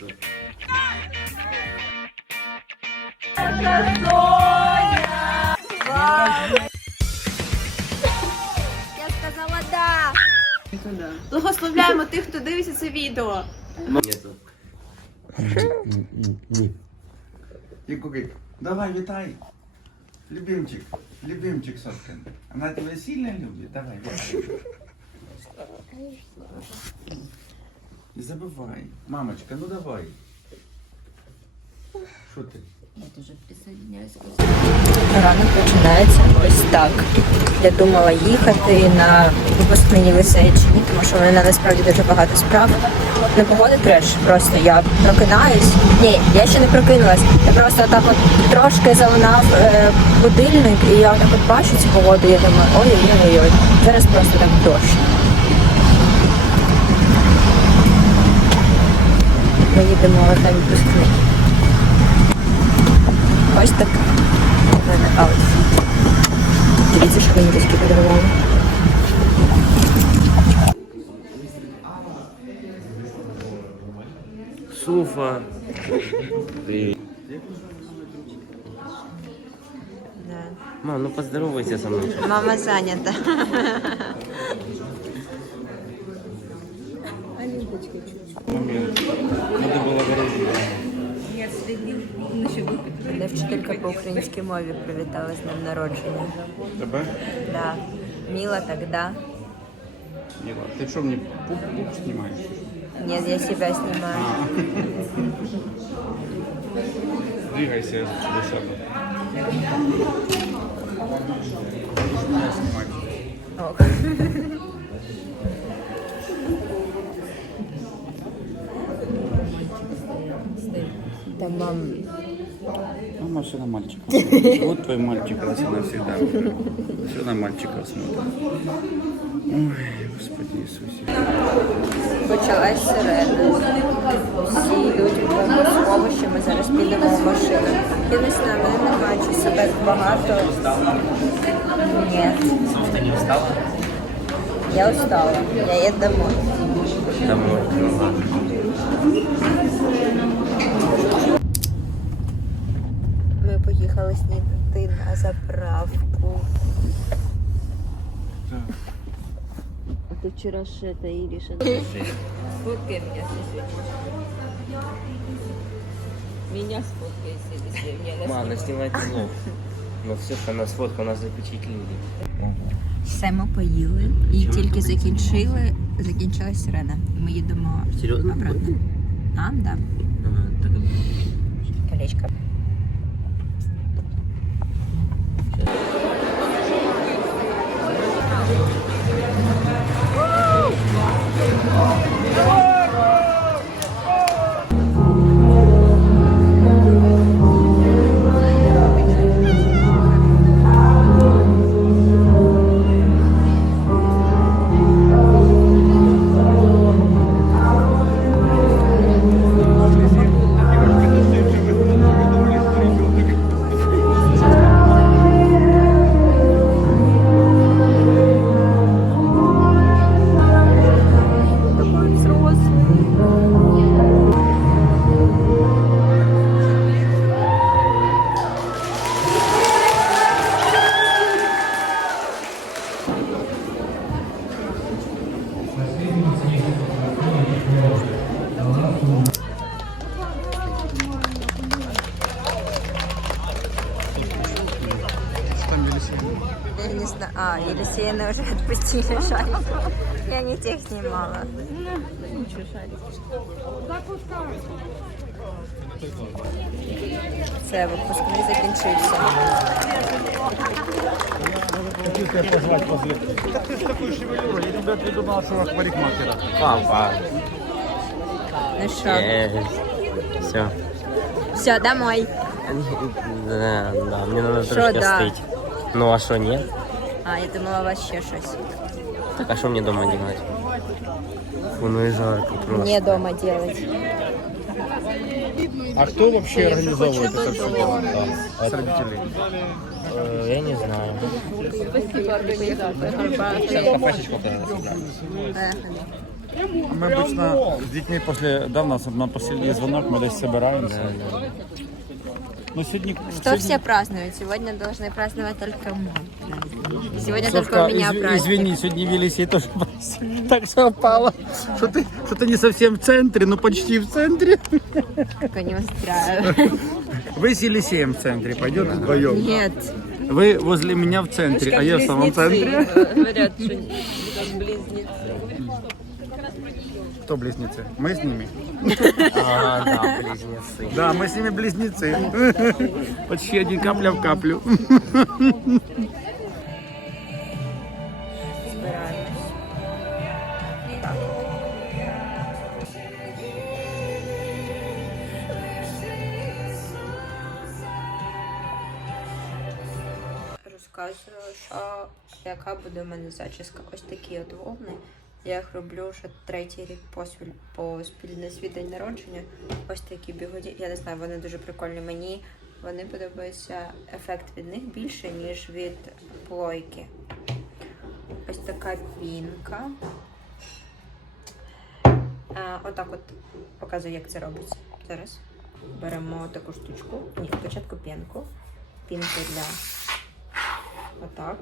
тут. Я сказала да. Благословляємо тих, хто дивиться це відео. Нету. Ні. І кукай, давай, вітай. Любимчик, любимчик Соткин. Она тебя сильно любит? Давай, витай. Не забывай. Мамочка, ну давай. Что ты? Ранок починається ось так. Я думала їхати на випускні ліцеї чи ні, тому що в мене насправді дуже багато справ. Не погоди треш, просто я прокинаюсь. Ні, я ще не прокинулась. Я просто так от трошки залунав е, будильник, і я так от бачу цю погоду, я думаю, ой-ой-ой, зараз просто так дощ. Ми їдемо на випускний. Ось так. У мене аутфіт. Дивіться, що мені такі подарували. Суфа. Привет. Мам, ну поздоровайся со мной. Мама зайнята. Надо было говорить. Мене вчителька по українській мові привітала з днем народження. Тебе? Да. Мила тогда. Мила, ты что, мне пуп-пуп снимаешь? Нет, я себя снимаю. Двигайся через себя. Ок. Да, все на мальчика. Вот твой мальчик раз и навсегда. Все на мальчиков смотрит. Ой, Господи Иисусе. почалась сирена. Всі люди в сховищі, ми зараз підемо в машину. Я не знаю, мене не бачу себе багато. Ні. Ты не устала? Я устала. Я еду домой. Домой. Ну ладно. поїхали снідати на заправку. А ти вчора ще та і рішила. Фоткай мене сидиш. Меня сфоткай сидиш. Мама, знімай знову. Ну все, що нас фотка, нас запечатліли. Все ми поїли і тільки закінчили, закінчилась сирена. Ми їдемо обратно. Нам, да. Колечко. Елисеевна уже отпустили шарик. Я не тех снимала. Все, випускний закінчився. Папа. Ну що, Все. все, домой. Да, да, мне надо трошки остыть. Ну а что, нет? А, я думала, у вас ще щось. Так а что мне дома делать? Фу, ну и жарко просто. Не дома делать. А кто вообще организовывает это все дома. с родителей? Э, Я не знаю. Сейчас кафешечку. Поехали. Мы обычно с детьми после, да, у нас на последний звонок мы здесь собираемся. Но сегодня... Что все празднуют? Сегодня должны праздновать только мы. Сегодня только Совка, у меня праздник. извини, сегодня Велисей тоже праздник. так совпало, что ты, что ты не совсем в центре, но почти в центре. Только не устраивает. Вы с Елисеем в центре, пойдет вдвоем. Нет. Вы возле меня в центре, а я в самом центре. Говорят, что как близнецы. Кто близнецы? Мы с ними? А, да, близнецы. Да, мы с ними близнецы. Почти один капля в каплю. Збираємось. Так. Розказую, що яка буде у мене зачіска. Ось такі от вовни. Я їх роблю вже третій рік поспіль поспіль на свій народження. Ось такі бігоді. Я не знаю, вони дуже прикольні. Мені вони подобаються. Ефект від них більше, ніж від плойки. Ось така пінка. А, отак от показую, як це робиться. Зараз беремо таку штучку. Ні, спочатку пінку. Пінку для отак.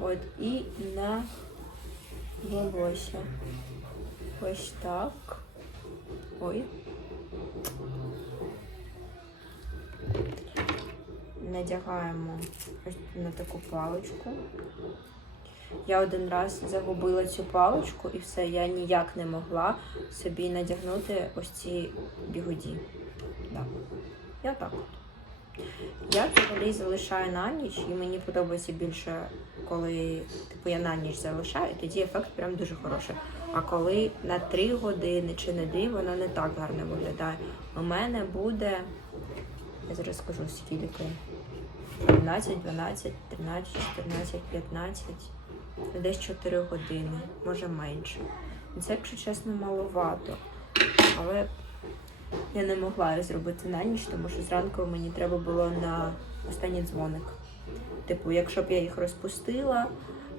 От і на волосся. Ось так. Ой. Надягаємо ось на таку паличку. Я один раз загубила цю паличку і все, я ніяк не могла собі надягнути ось ці бігуді. Да. Я так от. Я взагалі залишаю на ніч, і мені подобається більше, коли типу, я на ніч залишаю, тоді ефект прям дуже хороший. А коли на 3 години чи на 2, воно не так гарно виглядає. У мене буде, я зараз скажу скільки. 12, 12, 13, 14, 15, ну, десь 4 години, може менше. Це, якщо чесно, маловато. Але я не могла зробити на ніч, тому що зранку мені треба було на останній дзвоник. Типу, якщо б я їх розпустила,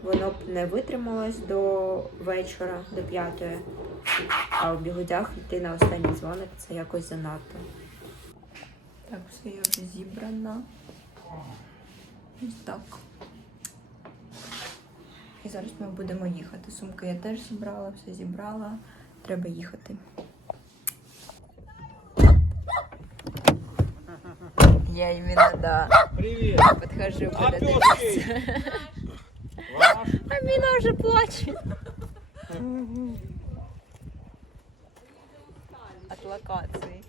воно б не витрималось до вечора, до п'ятої. А у бігудях йти на останній дзвоник це якось занадто. Так, все я вже зібрана. Ось так. І зараз ми будемо їхати. Сумки я теж зібрала, все зібрала. Треба їхати. Я именно, да. Привет. Подхожу А под это пёсы? место. Амина уже плачет. От локации.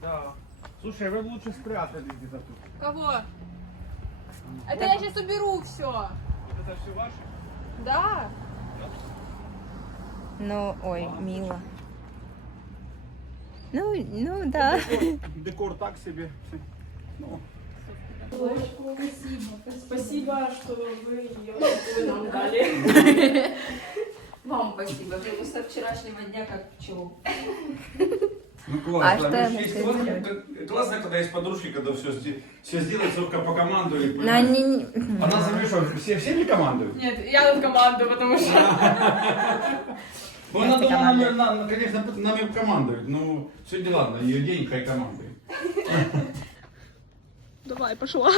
Да. Слушай, вы лучше спрятались где-то тут. Кого? Это я сейчас уберу все. Это все ваше? Да? Ну, ой, мило. Ну, ну да. Декор так себе. Ну, Спасибо, что вы ее нам дали. Вам спасибо. Вы со вчерашнего дня как пчел. ну А классно. что я Ну, есть классно, классно, когда есть подружки, когда все, все сделать, только по команду. И, Но они... Она что все, все не командуют? Нет, я тут команду, потому что... Ну, она Вместе думала, нами, командует. на- конечно, нами командует. Ну, сегодня ладно, ее день, хай командует. Давай, пошла.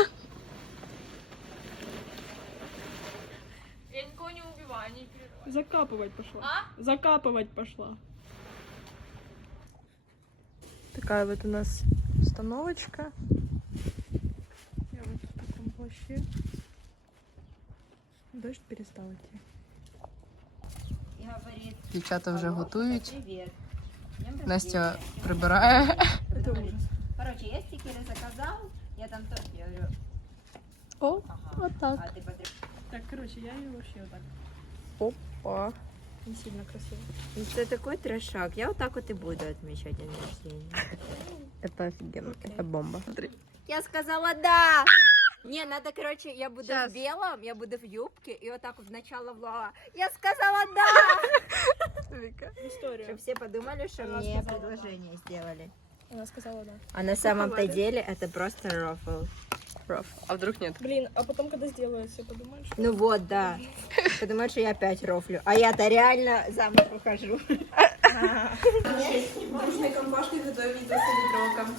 Я никого не убиваю, не переживай. Закапывать пошла. А? Закапывать пошла. Такая вот у нас установочка. Я вот в таком плаще. Дождь перестал идти. Дівчата вже готують. Привет. Настя прибирає. Это ужас. Короче, я стикеры заказал, я там тоже, я говорю, О, ага, вот так. а ты потреб... Так, короче, я ее вообще вот так. Опа. Не сильно красиво. Ну, Это такой трешак. Я вот так вот и буду отмечать день рождения. Це офігенно, це бомба. Я сказала да! Не, надо, короче, я буду Щас. в белом, я буду в юбке, и вот так вот начало влога. Я сказала да! История. Чтобы все подумали, что Она мне сказала предложение сделали. Она сказала да. А на самом-то деле это просто рофл. Роф. А вдруг нет? Блин, а потом, когда сделаю, все подумаешь. Ну вот, да. Потому что я опять рофлю. А я-то реально замуж ухожу. Дружной компашкой готовим видео с ведроком.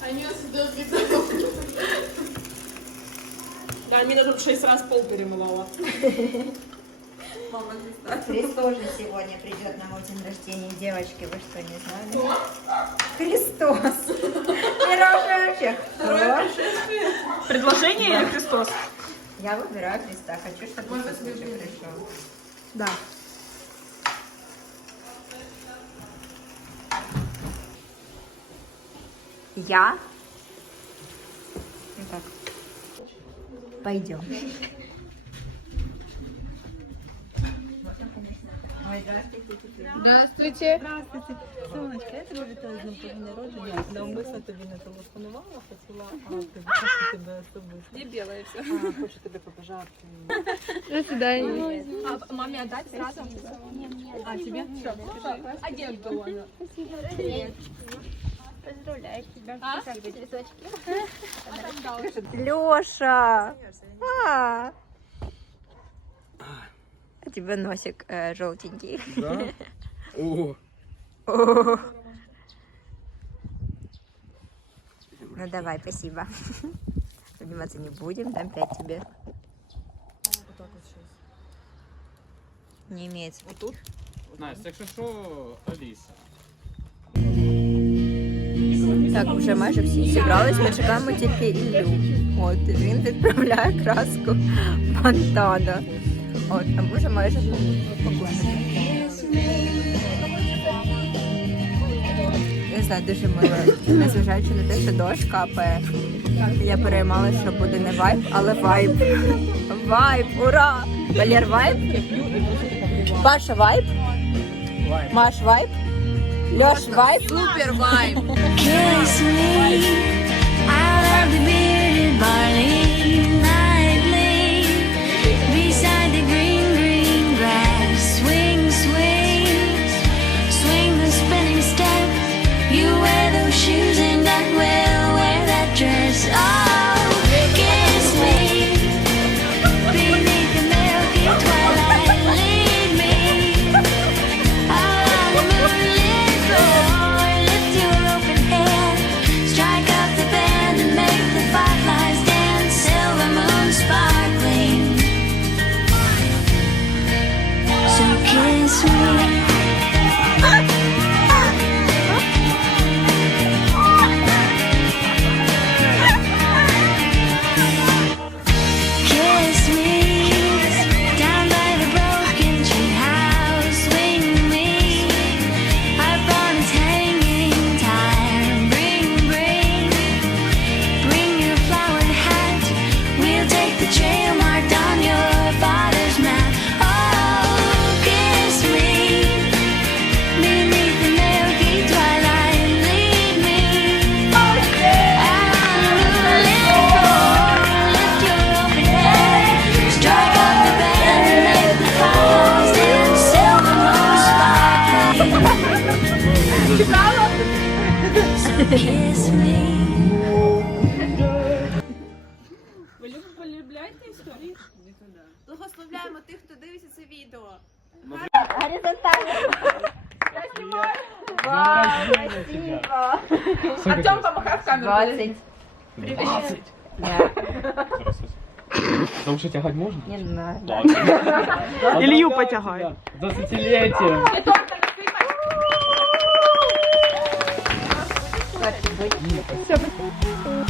Да, Амина тут шесть раз пол перемывала. Крис тоже сегодня придет на мой день рождения. Девочки, вы что, не знали? Христос. Первое вообще. Кто? Предложение или Христос? Я выбираю Христа. Хочу, чтобы Иисус лучше пришел. Да. Я? Так. Пойдем. Здравствуйте. Сонечка, я тебе вітаю з днем твого народження. Навмисно тобі не телефонувала, хотіла а, привітати тебе особисто. Не белое все. А, хочу тобі побажати. До свидания. А маме отдать сразу? А, тебе? Все. Агенту. Леша! А, у тебя носик э, желтенький. Да? О, О. Ну давай, спасибо. Обниматься не будем, дам пять тебе. Не имеет смысла. Настя, якщо що, Аліса. Так, вже майже всі зібрались, ми чекаємо тільки Іллю. От, він відправляє краску фонтана. От, а ми вже майже покушали. Не знаю, дуже мило. Незважаючи на те, що дощ капає. Я переймала, що буде не вайб, але вайб. Вайб, ура! Валер вайб? Паша вайб? Маш вайб? Льош вайб? Супер вайб. Kiss me out of the bearded barley sparkling. So kiss me. Ви полюбляєте історії? Благословляємо тих, хто дивиться це відео. Артем, помахай в камеру. 20. За уши тягать можно? Не надо. Илью потягай. За Seven. Seven.